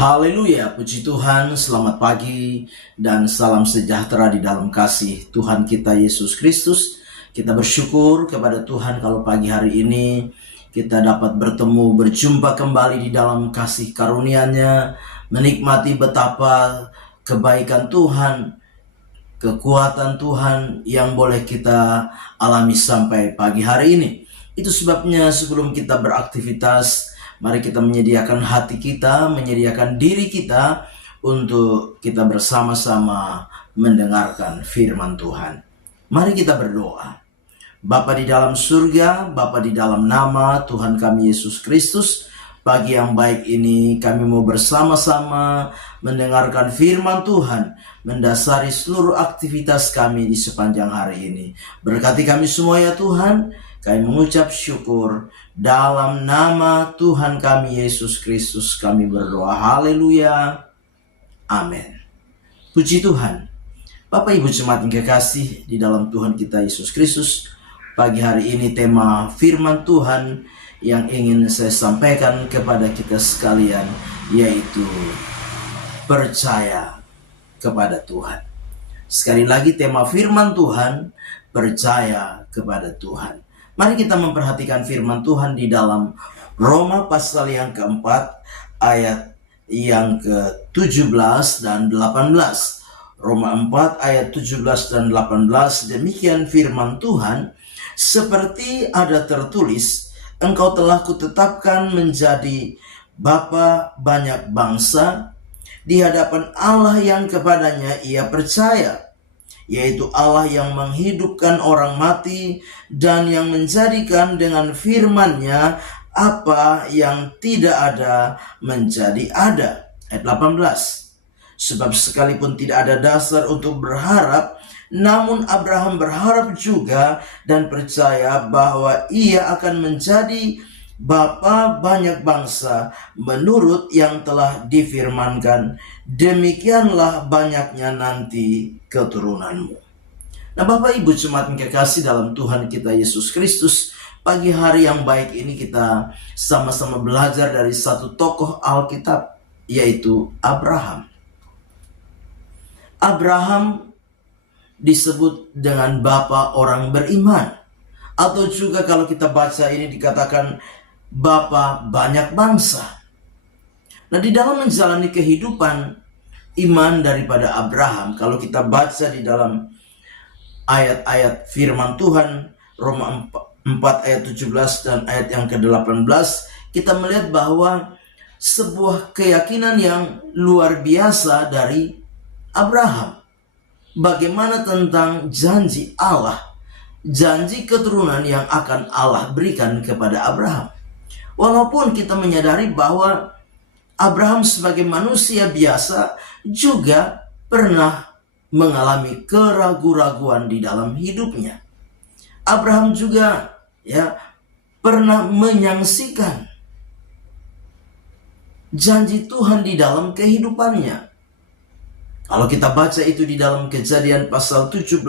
Haleluya, puji Tuhan, selamat pagi dan salam sejahtera di dalam kasih Tuhan kita Yesus Kristus. Kita bersyukur kepada Tuhan kalau pagi hari ini kita dapat bertemu, berjumpa kembali di dalam kasih karunia-Nya, menikmati betapa kebaikan Tuhan, kekuatan Tuhan yang boleh kita alami sampai pagi hari ini. Itu sebabnya sebelum kita beraktivitas, mari kita menyediakan hati kita, menyediakan diri kita untuk kita bersama-sama mendengarkan firman Tuhan. Mari kita berdoa. Bapa di dalam surga, Bapa di dalam nama Tuhan kami Yesus Kristus, pagi yang baik ini kami mau bersama-sama mendengarkan firman Tuhan, mendasari seluruh aktivitas kami di sepanjang hari ini. Berkati kami semua ya Tuhan. Kami mengucap syukur dalam nama Tuhan kami Yesus Kristus kami berdoa. Haleluya. Amin. Puji Tuhan. Bapak Ibu jemaat yang kekasih di dalam Tuhan kita Yesus Kristus, pagi hari ini tema firman Tuhan yang ingin saya sampaikan kepada kita sekalian, yaitu percaya kepada Tuhan. Sekali lagi tema firman Tuhan, percaya kepada Tuhan. Mari kita memperhatikan firman Tuhan di dalam Roma pasal yang keempat ayat yang ke-17 dan 18. Roma 4 ayat 17 dan 18, demikian firman Tuhan, seperti ada tertulis, engkau telah kutetapkan menjadi bapa banyak bangsa di hadapan Allah yang kepadanya ia percaya, yaitu Allah yang menghidupkan orang mati dan yang menjadikan dengan firman-Nya apa yang tidak ada menjadi ada. Ayat 18. Sebab sekalipun tidak ada dasar untuk berharap, namun Abraham berharap juga dan percaya bahwa ia akan menjadi bapa banyak bangsa menurut yang telah difirmankan, demikianlah banyaknya nanti keturunanmu. Nah Bapak Ibu jemaat yang kekasih dalam Tuhan kita Yesus Kristus, pagi hari yang baik ini kita sama-sama belajar dari satu tokoh Alkitab, yaitu Abraham. Abraham disebut dengan bapa orang beriman, atau juga kalau kita baca ini dikatakan bapa banyak bangsa. Nah, di dalam menjalani kehidupan iman daripada Abraham, kalau kita baca di dalam ayat-ayat firman Tuhan, Roma 4 ayat 17 dan ayat yang ke-18, kita melihat bahwa sebuah keyakinan yang luar biasa dari Abraham. Bagaimana tentang janji Allah, janji keturunan yang akan Allah berikan kepada Abraham. Walaupun kita menyadari bahwa Abraham sebagai manusia biasa juga pernah mengalami keraguan-raguan di dalam hidupnya. Abraham juga pernah menyaksikan janji Tuhan di dalam kehidupannya. Kalau kita baca itu di dalam Kejadian pasal 17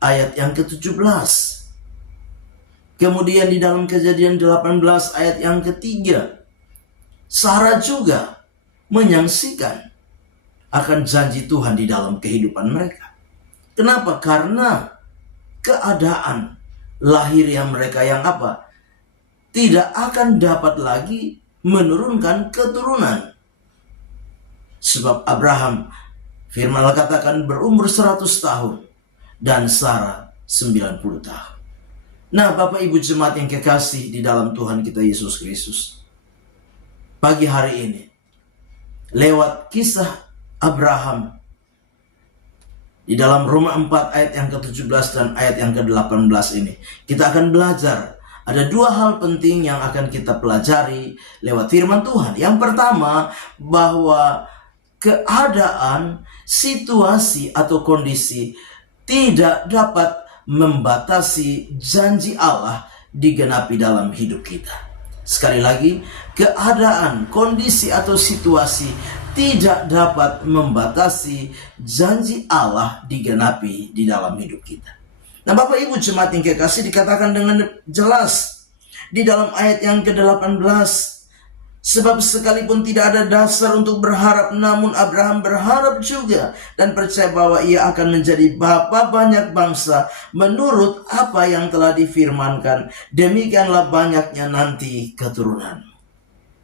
ayat yang ke-17. Kemudian di dalam Kejadian 18 ayat yang ketiga, Sarah juga menyaksikan akan janji Tuhan di dalam kehidupan mereka. Kenapa? Karena keadaan lahiriah mereka yang tidak akan dapat lagi menurunkan keturunan. Sebab Abraham, firman Allah katakan, berumur 100 tahun dan Sarah 90 tahun. Nah Bapak Ibu jemaat yang kekasih di dalam Tuhan kita Yesus Kristus, pagi hari ini lewat kisah Abraham di dalam Roma 4 ayat yang ke-17 dan ayat yang ke-18 ini, kita akan belajar ada dua hal penting yang akan kita pelajari lewat firman Tuhan. Yang pertama, bahwa keadaan, situasi atau kondisi tidak dapat membatasi janji Allah digenapi dalam hidup kita. Sekali lagi, keadaan, kondisi atau situasi tidak dapat membatasi janji Allah digenapi di dalam hidup kita. Nah Bapak Ibu jemaat yang kekasih, dikatakan dengan jelas di dalam ayat yang ke-18, Sebab sekalipun tidak ada dasar untuk berharap, namun Abraham berharap juga dan percaya bahwa ia akan menjadi bapa banyak bangsa menurut apa yang telah difirmankan. Demikianlah banyaknya nanti keturunan.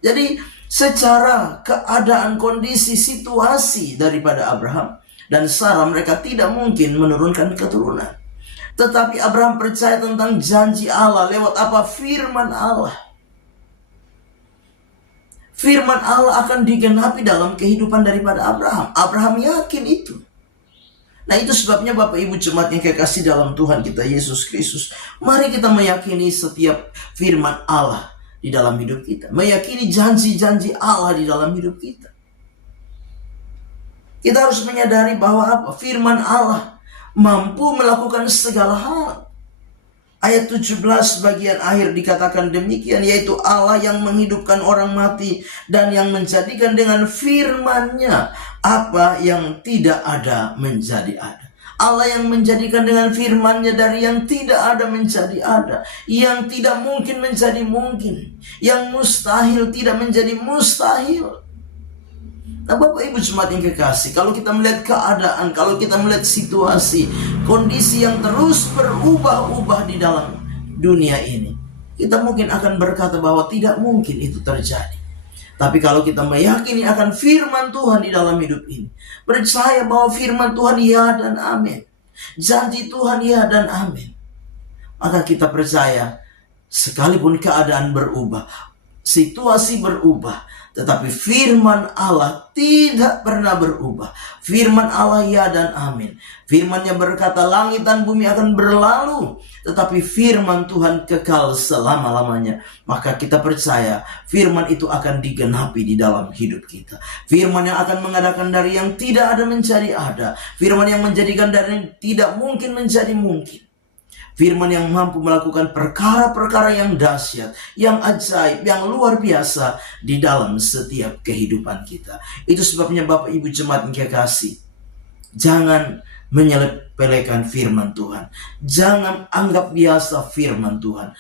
Jadi secara keadaan, kondisi, situasi daripada Abraham dan Sarah, mereka tidak mungkin menurunkan keturunan. Tetapi Abraham percaya tentang janji Allah lewat apa? Firman Allah. Firman Allah akan digenapi dalam kehidupan daripada Abraham. Abraham yakin itu. Nah, itu sebabnya Bapak Ibu jemaat yang kekasih dalam Tuhan kita Yesus Kristus, mari kita meyakini setiap firman Allah di dalam hidup kita. Meyakini janji-janji Allah di dalam hidup kita. Kita harus menyadari bahwa apa? Firman Allah mampu melakukan segala hal. Ayat 17 bagian akhir dikatakan demikian, yaitu Allah yang menghidupkan orang mati dan yang menjadikan dengan firman-Nya apa yang tidak ada menjadi ada. Allah yang menjadikan dengan firman-Nya dari yang tidak ada menjadi ada, yang tidak mungkin menjadi mungkin, yang mustahil tidak menjadi mustahil. Nah, Bapak Ibu jemaat yang kekasih, kalau kita melihat keadaan, kalau kita melihat situasi, kondisi yang terus berubah-ubah di dalam dunia ini, kita mungkin akan berkata bahwa tidak mungkin itu terjadi. Tapi kalau kita meyakini akan firman Tuhan di dalam hidup ini, percaya bahwa firman Tuhan ya dan amin, janji Tuhan ya dan amin, maka kita percaya sekalipun keadaan berubah, situasi berubah, tetapi firman Allah tidak pernah berubah. Firman Allah ya dan amin. Firman-Nya berkata langit dan bumi akan berlalu, tetapi firman Tuhan kekal selama-lamanya. Maka kita percaya firman itu akan digenapi di dalam hidup kita. Firman yang akan mengadakan dari yang tidak ada menjadi ada. Firman yang menjadikan dari yang tidak mungkin menjadi mungkin. Firman yang mampu melakukan perkara-perkara yang dahsyat, yang ajaib, yang luar biasa di dalam setiap kehidupan kita. Itu sebabnya Bapak Ibu jemaat yang kekasih, jangan menyepelekan firman Tuhan. Jangan anggap biasa firman Tuhan.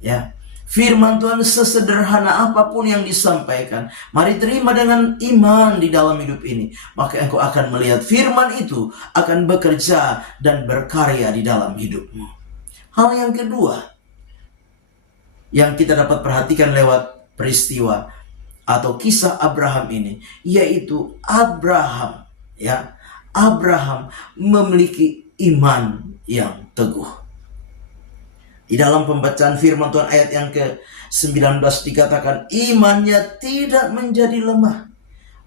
Ya, firman Tuhan sesederhana apapun yang disampaikan, mari terima dengan iman di dalam hidup ini. Maka engkau akan melihat firman itu akan bekerja dan berkarya di dalam hidupmu. Hal yang kedua yang kita dapat perhatikan lewat peristiwa atau kisah Abraham ini, yaitu Abraham memiliki iman yang teguh. Di dalam pembacaan firman Tuhan ayat yang ke-19 dikatakan imannya tidak menjadi lemah,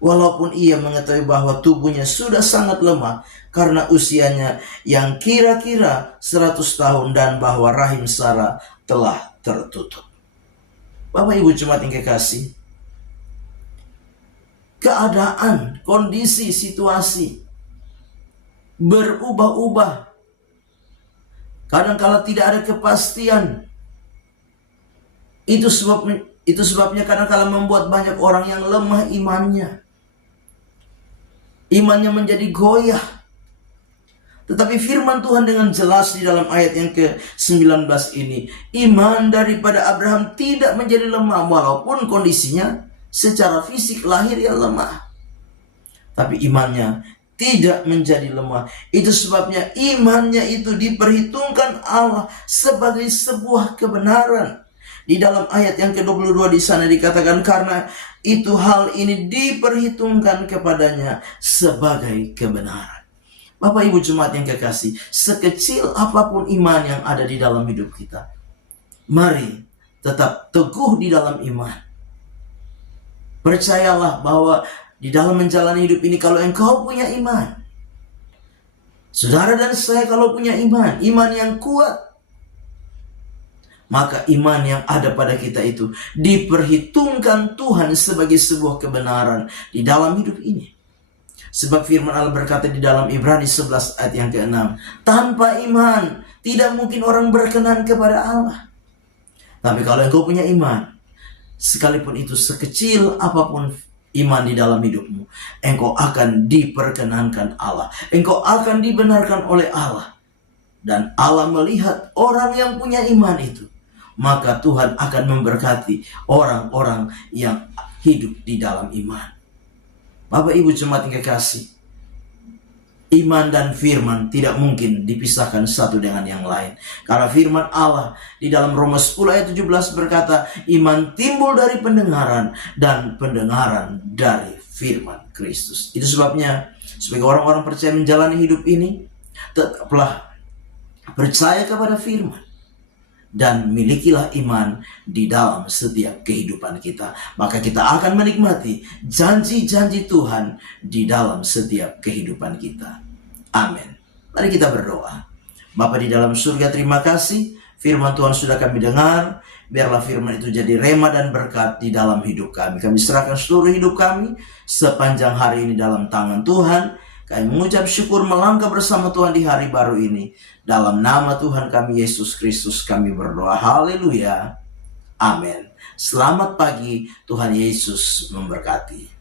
walaupun ia mengetahui bahwa tubuhnya sudah sangat lemah karena usianya yang kira-kira 100 tahun dan bahwa rahim Sarah telah tertutup. Bapak Ibu jemaat yang kekasih, keadaan, kondisi, situasi berubah-ubah. Kadang-kala tidak ada kepastian. Itu sebabnya kadang-kala membuat banyak orang yang lemah imannya. Imannya menjadi goyah. Tetapi firman Tuhan dengan jelas di dalam ayat yang ke-19 ini, iman daripada Abraham tidak menjadi lemah, walaupun kondisinya secara fisik lahir ya lemah. Tapi imannya tidak menjadi lemah. Itu sebabnya imannya itu diperhitungkan Allah sebagai sebuah kebenaran. Di dalam ayat yang ke-22 di sana dikatakan karena itu hal ini diperhitungkan kepadanya sebagai kebenaran. Bapak Ibu jemaat yang kekasih, sekecil apapun iman yang ada di dalam hidup kita, mari tetap teguh di dalam iman. Percayalah bahwa di dalam menjalani hidup ini, kalau engkau punya iman, saudara dan saya kalau punya iman yang kuat, maka iman yang ada pada kita itu diperhitungkan Tuhan sebagai sebuah kebenaran di dalam hidup ini. Sebab firman Allah berkata di dalam Ibrani 11 ayat yang ke-6, tanpa iman tidak mungkin orang berkenan kepada Allah. Tapi kalau engkau punya iman, sekalipun itu sekecil apapun iman di dalam hidupmu, engkau akan diperkenankan Allah. Engkau akan dibenarkan oleh Allah. Dan Allah melihat orang yang punya iman itu maka Tuhan akan memberkati orang-orang yang hidup di dalam iman. Bapak Ibu jemaat yang kekasih, iman dan firman tidak mungkin dipisahkan satu dengan yang lain. Karena firman Allah di dalam Roma 10 ayat 17 berkata, iman timbul dari pendengaran dan pendengaran dari firman Kristus. Itu sebabnya sebagai orang-orang percaya menjalani hidup ini, tetaplah percaya kepada firman dan milikilah iman di dalam setiap kehidupan kita. Maka kita akan menikmati janji-janji Tuhan di dalam setiap kehidupan kita. Amin. Mari kita berdoa. Bapa di dalam surga, terima kasih firman Tuhan sudah kami dengar. Biarlah firman itu jadi rema dan berkat di dalam hidup kami. Kami serahkan seluruh hidup kami sepanjang hari ini dalam tangan Tuhan. Kami mengucap syukur melangkah bersama Tuhan di hari baru ini. Dalam nama Tuhan kami Yesus Kristus kami berdoa. Haleluya. Amin. Selamat pagi. Tuhan Yesus memberkati.